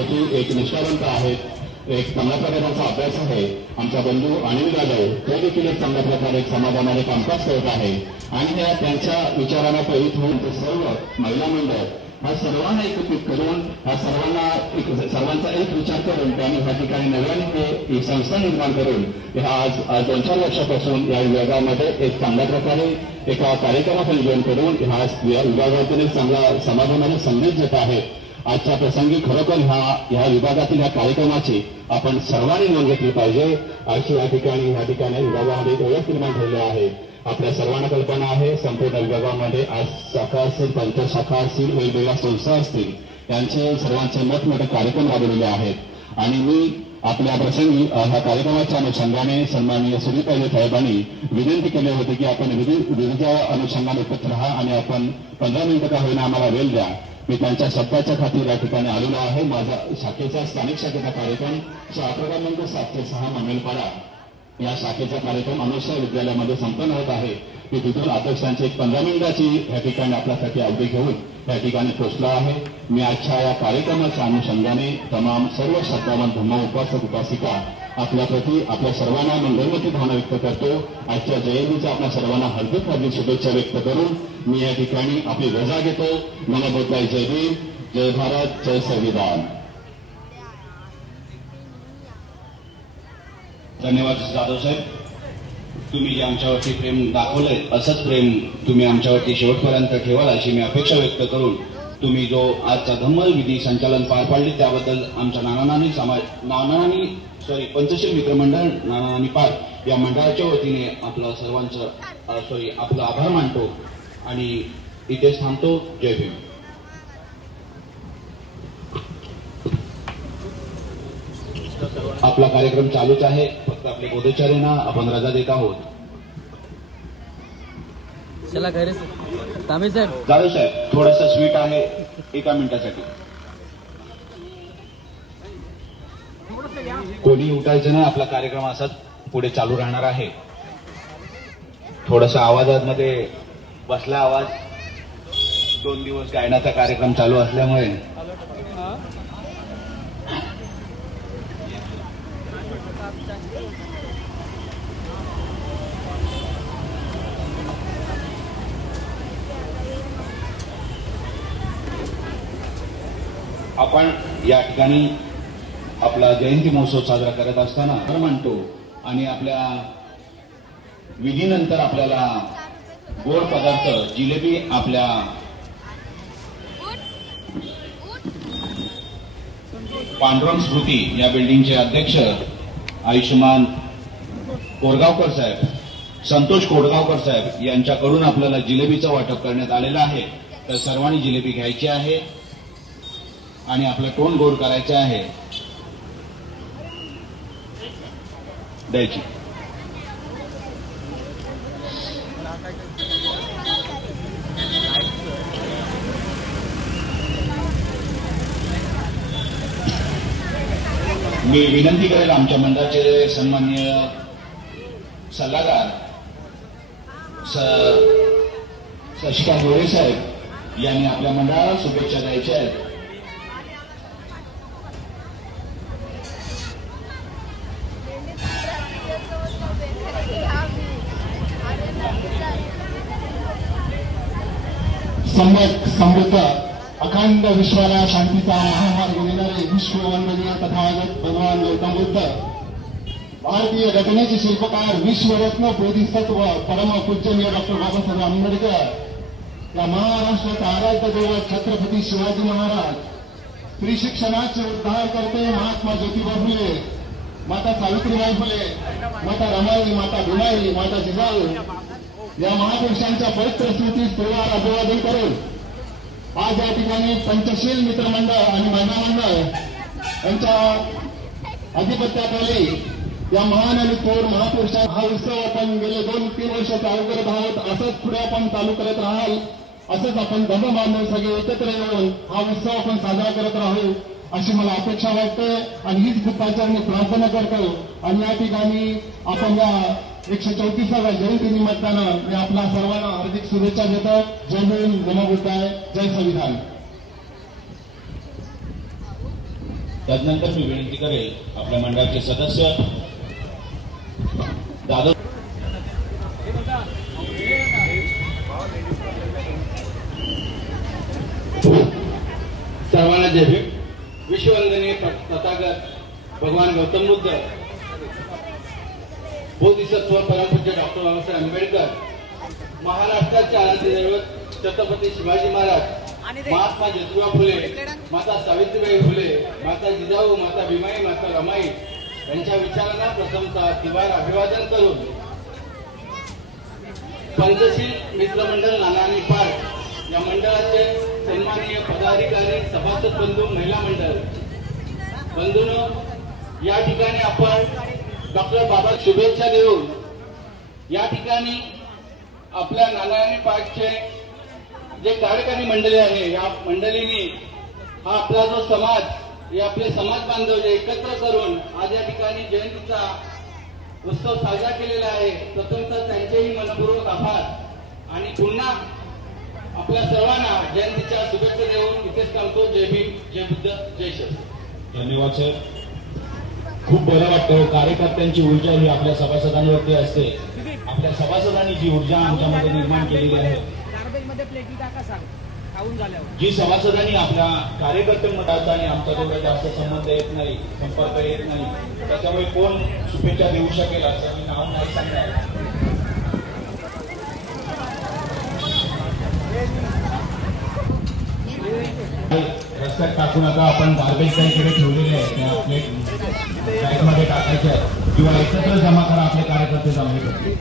प्रति एक निष्ठावंत आहेत एक चांगल्या प्रकारचा अभ्यास आहे आमचा बंधू अनिल जाधव तो देखील एक चांगल्या प्रकारे एक समाधानाने कामकाज करत आहे. आणि या त्यांच्या विचारांना प्रेरित होऊन ते सर्व महिला मंडळ हा सर्वांना एकत्रित करून हा सर्वांना एक सर्वांचा एक विचार करून त्यांनी ह्या ठिकाणी नव्याने एक संस्था निर्माण करून ह्या आज आज दोन चार वर्षापासून या विभागामध्ये एक चांगल्या प्रकारे एका कार्यक्रमाचं नियोजन करून ह्या या विभागातील एक चांगला समाधानाने संदेश देत आहेत आजच्या प्रसंगी खरोखर ह्या ह्या विभागातील ह्या कार्यक्रमाची आपण सर्वांनी नोंद घेतली पाहिजे. अशी या ठिकाणी ह्या ठिकाणी विभागामध्ये ओळख निर्माण झालेली आहे. आपल्या सर्वांना कल्पना आहे संपूर्ण विभागामध्ये आज शाखा असतील पंचशाखा असतील वेगवेगळ्या संस्था असतील यांचे सर्वांचे मोठमोठे कार्यक्रम राबवलेले आहेत. आणि मी आपल्या प्रसंगी ह्या कार्यक्रमाच्या अनुषंगाने सन्माननीय सुनीताजी साहेबांनी विनंती केली होती की आपण विविध विधीच्या अनुषंगाने उपस्थित राहा आणि आपण पंधरा मिनिटं का होईना आम्हाला वेळ द्या. मी त्यांच्या शब्दाच्या खातीर या ठिकाणी आलेलो आहे. माझा शाखेचा स्थानिक शाखेचा कार्यक्रम अकरा क्रमांक सातशे सहा मंगलपाडा या शाखेचा कार्यक्रम अनुष्ठा विद्यालयामध्ये संपन्न होत आहे. मी तिथून अध्यक्षांची एक पंधरा मिनिटाची या ठिकाणी आपल्यासाठी अवधी घेऊन या ठिकाणी पोहोचलो आहे. मी आजच्या या कार्यक्रमाच्या अनुषंगाने तमाम सर्व श्रद्धावान धम्म उपासक उपासिका आपल्याप्रती आपल्या सर्वांना मंगलमती भावना व्यक्त करतो. आजच्या जयंतीच्या आपल्या सर्वांना हार्दिक हार्दिक शुभेच्छा व्यक्त करून मी या ठिकाणी आपली रजा घेतो. मला बोलताय जय भीम जय भारत जय संविधान. धन्यवाद जाधव साहेब. तुम्ही जे आमच्यावरती प्रेम दाखवलंय असंच प्रेम तुम्ही आमच्यावरती शेवटपर्यंत ठेवाल अशी मी अपेक्षा व्यक्त करून तुम्ही जो आजचा धम्मल विधी संचालन पार पाडले त्याबद्दल आमच्या नानानानी समाज नानानानी सॉरी पंचशील मित्रमंडळ नानानानी पार या मंडळाच्या वतीने आपलं सर्वांचं सॉरी आपला आभार मानतो. आणि इथेच थांबतो जय भीम. आपला कार्यक्रम चालूच आहे फक्त आपले बोधचार्यांना आपण रजा देत आहोत. चला घरी तांबे साहेब जाधव साहेब थोडस स्वीट आहे एका मिनिटासाठी. कोणी उठायचं नाही आपला कार्यक्रम असाच पुढे चालू राहणार आहे. थोडस आवाजामध्ये बसला आवाज दोन दिवस गायनाचा कार्यक्रम चालू असल्यामुळे. आपण या ठिकाणी आपला जयंती महोत्सव साजरा करत असताना म्हणतो आणि आपल्या विधीनंतर आपल्याला गोड पदार्थ जिलेबी आपल्या पांडुरंग स्मृती या बिल्डिंगचे अध्यक्ष आयुष्यमान कोरगावकर साहेब संतोष कोरगावकर साहेब यांच्याकडून आपल्याला जिलेबीचं वाटप करण्यात आलेलं आहे. तर सर्वांनी जिलेबी घ्यायची आहे आणि आपलं टोन गोड करायचं आहे. द्यायची. मी विनंती करेल आमच्या मंडळाचे सन्मान्य सल्लागार स- शशिकांत गोरे साहेब यांनी आपल्या मंडळाला शुभेच्छा द्यायच्या आहेत. समृद्ध अखंड विश्वाला शांतीचा महामार्ग देणारे विश्ववंदनीय तथागत भगवान गौतम बुद्ध भारतीय घटनेचे शिल्पकार विश्वरत्न बोधिसत्व परमपूजनीय डॉक्टर बाबासाहेब आंबेडकर या महाराष्ट्राचा आराध्य दैवत छत्रपती शिवाजी महाराज स्त्री शिक्षणाचे उद्धार करते महात्मा ज्योतिबा फुले माता सावित्रीबाई फुले माता रमाई माता भीमाई माता जिजाऊ या महापुरुषांच्या पवित्र स्मृतीस परिवार अभिवादन करून आज या ठिकाणी पंचशील मित्रमंडळ आणि महिला मंडळ यांच्या आधिपत्याखाली या महान आणि थोर महापुरुषा हा उत्सव आपण गेले दोन तीन वर्ष चालू करत आहोत असंच पुढे आपण चालू करत राहाल असंच आपण धर्म बांधून सगळे एकत्र येऊन हा उत्सव आपण साजरा करत राहू अशी मला अपेक्षा वाटते. आणि हीच बुद्धाच्या मी प्रार्थना करतो. आणि या ठिकाणी आपण या एकशे चौतीसाव्या जयंती निमित्तानं मी आपल्या सर्वांना हार्दिक शुभेच्छा देतो. जय भीम जय बुद्धाय जय संविधान. तदनंतर मी विनंती करेल आपल्या मंडळाचे सदस्य दादा सर्वांना जय भीम विश्ववंदनीय तथागत भगवान गौतम बुद्ध. बोधिसत्व परमपूज्य डॉक्टर बाबासाहेब आंबेडकर महाराष्ट्राचे आनंदी दैवत छत्रपती शिवाजी महाराज महात्मा ज्योतिबा फुले माता सावित्रीबाई फुले माता जिजाऊ माता भीमाई माता रमाई यांच्या विचारांना प्रथमतः तिवार अभिवादन करून पंचशील मित्रमंडळ नानानी पार्क या मंडळाचे सन्माननीय पदाधिकारी सभासद बंधू महिला मंडळ. बंधून या ठिकाणी आपण डॉक्टर बाबा शुभेच्छा देऊन या ठिकाणी आपल्या नारायणी पार्कचे जे कार्यकारी मंडळी आहे या मंडळींनी हा आपला जो समाज हे आपले समाज बांधव जे एकत्र करून आज या ठिकाणी जयंतीचा उत्सव साजरा केलेला आहे प्रथमतः त्यांचेही मनपूर्वक आभार. आणि पुन्हा आपल्या सर्वांना जयंतीच्या शुभेच्छा देऊन इथेच सांगतो जय भीम जय बुद्ध जय शस्त्र धन्यवाद सर. खूप बरं वाटतं. कार्यकर्त्यांची ऊर्जा ही आपल्या सभासदांवरती असते. आपल्या सभासदांनी जी ऊर्जा आमच्यामध्ये निर्माण केलेली आहे जी सभासदांनी आपल्या कार्यकर्त्यांमध्ये आणि आमचा तेवढा जास्त संबंध येत नाही संपर्क येत नाही त्याच्यामुळे कोण शुभेच्छा देऊ शकेल असं मी नाव नाही सांगणार. रस्त्यात टाकून आता आपण गार्बेज काही इकडे ठेवलेले आहे त्या प्लेट बॅगमध्ये टाकायचे आहेत. किंवा एकत्र जमा करा आपले कार्यकर्ते जमा करते